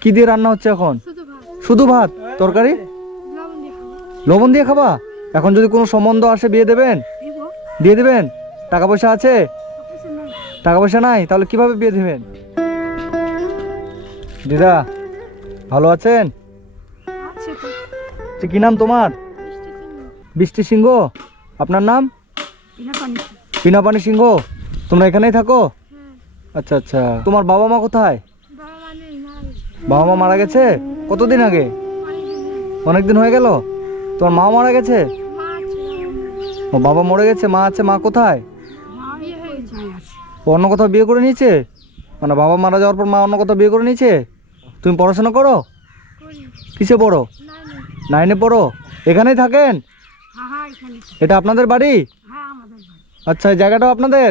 কি দিয়ে রান্না হচ্ছে এখন? শুধু ভাত। তরকারি? লবণ দিয়ে খাব। এখন যদি কোনো সম্বন্ধ আসে বিয়ে দেবেন? দিয়ে দেবেন? টাকা পয়সা আছে? টাকা পয়সা নাই। তাহলে কীভাবে বিয়ে দেবেন? দিদা ভালো আছেন? যে কি নাম তোমার? বৃষ্টি সিংহ। আপনার নাম? বিনা পানি বিনাপানি সিংহ। তোমরা এখানেই থাকো? হ্যাঁ। আচ্ছা আচ্ছা। তোমার বাবা মা কোথায়? বাবা মা মারা গেছে? কতদিন আগে? অনেকদিন অনেক দিন হয়ে গেল? তোমার মা মারা গেছে? ও বাবা মরে গেছে, মা আছে, মা কোথায়? অন্য কোথাও বিয়ে করে নিয়েছে? মানে বাবা মারা যাওয়ার পর মা অন্য কোথাও বিয়ে করে নিয়েছে? তুমি পড়াশোনা করো? কিসে পড়ো? নাই নাই নাইনে পড়ো? এখানেই থাকেন। এটা আপনাদের বাড়ি? আচ্ছা এই জায়গাটাও আপনাদের?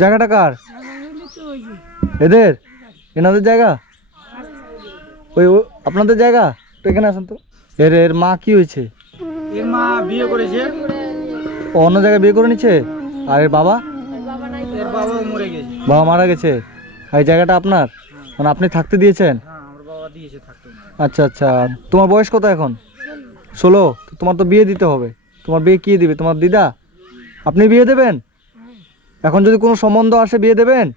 জায়গাটা কার? এদের? এনাদের জায়গা? ওই ও- আপনাদের জায়গা? তো এখানে আসেন তো। এর এর মা কি হয়েছে? এর মা বিয়ে করেছে। ও অন্য জায়গায় বিয়ে করে নিচ্ছে আর এর বাবা? এর বাবাও মরে গেছে। বাবা মারা গেছে। আর এই জায়গাটা আপনার? মানে আপনি থাকতে দিয়েছেন? হ্যাঁ আমার বাবা দিয়েছে থাকতে। আচ্ছা আচ্ছা। তোমার বয়স কত এখন? ষোলো। তো তোমার তো বিয়ে দিতে হবে। তোমার বিয়ে কে দিবে? তোমার দিদা? আপনি বিয়ে দেবেন? এখন যদি কোনো সম্বন্ধ আসে বিয়ে দেবেন?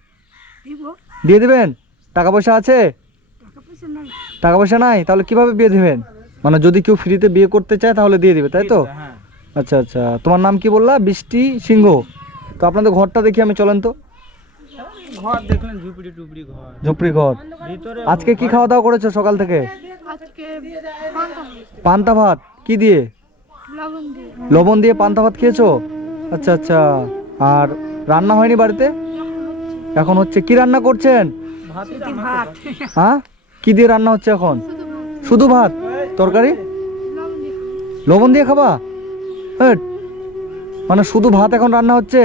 দিব। দিয়ে দেবেন? টাকা পয়সা আছে? টাকা পয়সা নাই? তাহলে কীভাবে বিয়ে দেবেন? মানে যদি কেউ ফ্রিতে বিয়ে করতে চায় তাহলে দিয়ে দেবে তাই তো? হ্যাঁ। আচ্ছা আচ্ছা। তোমার নাম কি বললা? বৃষ্টি সিংহ। তো আপনাদের ঘরটা দেখি আমি চলেন তো। ঘর দেখলেন ঝুপড়ি টুপড়ি ঘর। ঝুপড়ি ঘর। আজকে কি খাওয়া দাওয়া করেছ সকাল থেকে? পান্তা পান্তা ভাত। কি দিয়ে? লবণ দিয়ে। পান্তা ভাত খেয়েছো? আচ্ছা আচ্ছা। আর রান্না হয়নি বাড়িতে? এখন হচ্ছে। কি রান্না করছেন? হ্যাঁ? কি দিয়ে রান্না হচ্ছে এখন? শুধু ভাত? তরকারি? লবণ দিয়ে খাব? হেট। মানে শুধু ভাত এখন রান্না হচ্ছে?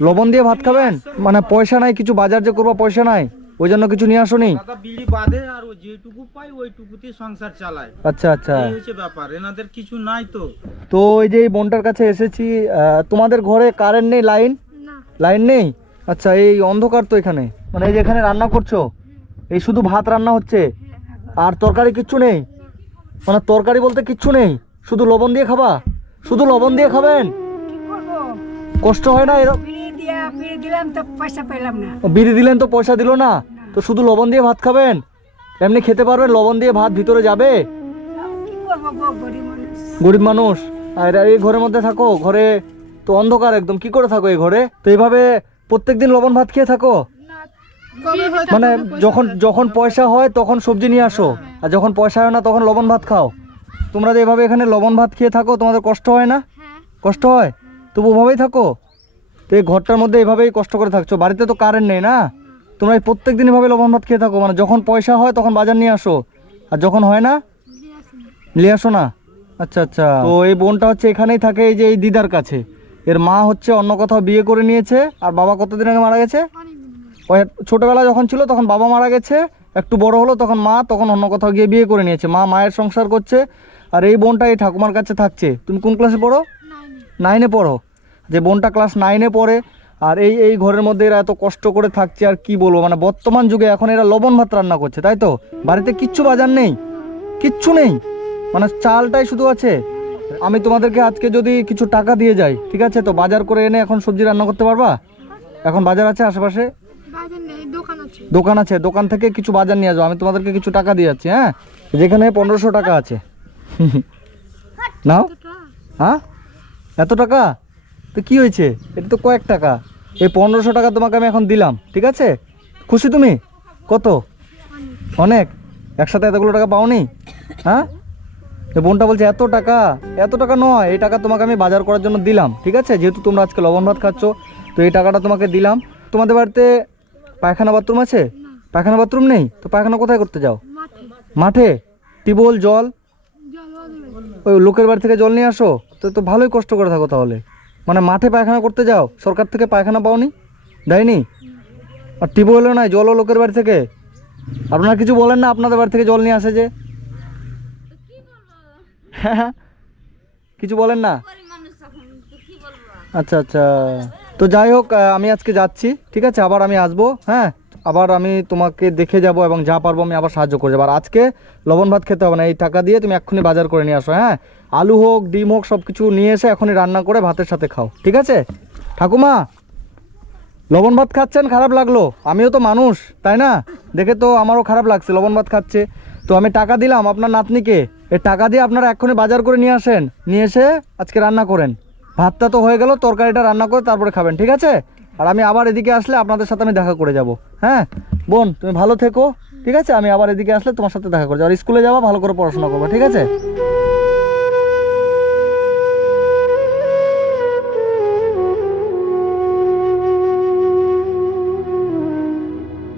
লবণ দিয়ে ভাত খাবেন? মানে পয়সা নাই কিছু বাজার যে করব পয়সা নাই ওই জন্য কিছু নিয়ে আসোনি? দাদা বিড়ি বাঁধে আর ও যেটুকু পাই ওইটুকুতে সংসার চালায়। আচ্ছা আচ্ছা। এই হচ্ছে ব্যাপার এনাদের কিছু নাই তো। তো ওই যে এই বোনটার কাছে এসেছি তোমাদের ঘরে কারেন্ট নেই লাইন লাইন নেই? আচ্ছা এই অন্ধকার তো এখানে। মানে এই যে এখানে রান্না করছ? এই শুধু ভাত রান্না হচ্ছে? আর তরকারি কিচ্ছু নেই? মানে তরকারি বলতে কিচ্ছু নেই? শুধু লবণ দিয়ে খাবা? শুধু লবণ দিয়ে খাবেন? কষ্ট হয় না এরকম? বিড়ি দিলেন তো পয়সা দিল না? তো শুধু লবণ দিয়ে ভাত খাবেন? এমনি খেতে পারবেন লবণ দিয়ে ভাত ভিতরে যাবে? গরিব মানুষ? আর এই ঘরের মধ্যে থাকো ঘরে তো অন্ধকার একদম। কি করে থাকো এই ঘরে? তো এইভাবে প্রত্যেকদিন লবণ ভাত খেয়ে থাকো? মানে যখন যখন পয়সা হয় তখন সবজি নিয়ে আসো। আর যখন পয়সা হয় না তখন লবণ ভাত খাও। তোমরা যে এভাবে এখানে লবণ ভাত খেয়ে থাকো তোমাদের কষ্ট হয় না? হ্যাঁ। কষ্ট হয়? তবু ওভাবেই থাকো। তো এই ঘরটার মধ্যে এভাবেই কষ্ট করে থাকছো। বাড়িতে তো কারেন্ট নেই না? তোমরা এই প্রত্যেক দিন এভাবে লবণ ভাত খেয়ে থাকো। মানে যখন পয়সা হয় তখন বাজার নিয়ে আসো। আর যখন হয় না? নিয়ে আসো। না? আচ্ছা আচ্ছা। তো এই বোনটা হচ্ছে এখানেই থাকে এই যে এই দিদার কাছে। এর মা হচ্ছে অন্য কোথাও বিয়ে করে নিয়েছে আর বাবা কতদিন আগে মারা গেছে? ছোটবেলা যখন ছিল তখন বাবা মারা গেছে, একটু বড় হলো তখন মা, তখন অন্য কোথাও গিয়ে বিয়ে করে নিয়েছে। মা মায়ের সংসার করছে, আর এই বোনটা এই ঠাকুমার কাছে থাকছে। তুমি কোন ক্লাসে পড়ো? নাইনে পড়ো। যে বোনটা ক্লাস নাইনে পড়ে, আর এই এই ঘরের মধ্যে এরা এত কষ্ট করে থাকছে, আর কি বলব? মানে বর্তমান যুগে এখন এরা লবণ ভাত রান্না করছে, তাই তো? বাড়িতে কিচ্ছু বাজার নেই, কিচ্ছু নেই। মানে চালটাই শুধু আছে। আমি তোমাদেরকে আজকে যদি কিছু টাকা দিয়ে যাই, ঠিক আছে? তো বাজার করে এনে এখন সবজি রান্না করতে পারবা? এখন বাজার আছে আশেপাশে? দোকান আছে। দোকান থেকে কিছু বাজার নিয়ে যাও আমি তোমাদেরকে কিছু টাকা দিয়ে যাচ্ছি হ্যাঁ? যেখানে পনেরোশো টাকা আছে। নাও। হ্যাঁ? এত টাকা? তো কি হয়েছে? এটা তো কয়েক টাকা। এই পনেরোশো টাকা তোমাকে আমি এখন দিলাম ঠিক আছে? খুশি তুমি? কত? অনেক। একসাথে এতগুলো টাকা পাওনি? হ্যাঁ? বোনটা বলছে এত টাকা? এত টাকা নয়। এই টাকা তোমাকে আমি বাজার করার জন্য দিলাম ঠিক আছে? যেহেতু তোমরা আজকে লবণ ভাত খাচ্ছ তো এই টাকাটা তোমাকে দিলাম। তোমাদের বাড়িতে পায়খানা বাথরুম আছে? পায়খানা বাথরুম নেই? তো পায়খানা কোথায় করতে যাও? মাঠে? টিউবওয়েল জল? জল ওই লোকের বাড়ি থেকে জল নিয়ে আসো। তো তো ভালোই কষ্ট করে থাকো তাহলে। মানে মাঠে পায়খানা করতে যাও? সরকার থেকে পায়খানা পাওনি? দেয়নি? আর টিউবওয়েলও নাই জলও লোকের বাড়ি থেকে? আপনারা কিছু বলেন না আপনাদের বাড়ি থেকে জল নিয়ে আসে যে? হ্যাঁ কিছু বলেন না? আচ্ছা আচ্ছা। তো যাই হোক আমি আজকে যাচ্ছি, ঠিক আছে? আবার আমি আসব হ্যাঁ? আবার আমি তোমাকে দেখে যাব এবং যা পারব আমি আবার সাহায্য করে যাব। আর আজকে লবণ ভাত খেতে হবে না, এই টাকা দিয়ে তুমি এক্ষুনি বাজার করে নিয়ে আসো হ্যাঁ? আলু হোক, ডিম হোক সব কিছু নিয়ে এসে এখনই রান্না করে ভাতের সাথে খাও, ঠিক আছে? ঠাকুমা, লবণ ভাত খাচ্ছেন? খারাপ লাগল। আমিও তো মানুষ, তাই না? দেখে তো আমারও খারাপ লাগছে, লবণ ভাত খাচ্ছে। তো আমি টাকা দিলাম আপনার নাতনিকে। এই টাকা দিয়ে আপনারা এক্ষুনি বাজার করে নিয়ে আসেন, নিয়ে এসে আজকে রান্না করেন। ভাতটা তো হয়ে গেল, তরকারিটা রান্না করে তারপরে খাবেন, ঠিক আছে? আর আমি আবার এদিকে আসলে আপনাদের সাথে আমি দেখা করে যাব। হ্যাঁ? বোন, তুমি ভালো থেকো, ঠিক আছে? আমি আবার এদিকে আসলে তোমার সাথে দেখা করে যাব। আর স্কুলে যাব, ভালো করে পড়াশোনা করব, ঠিক আছে?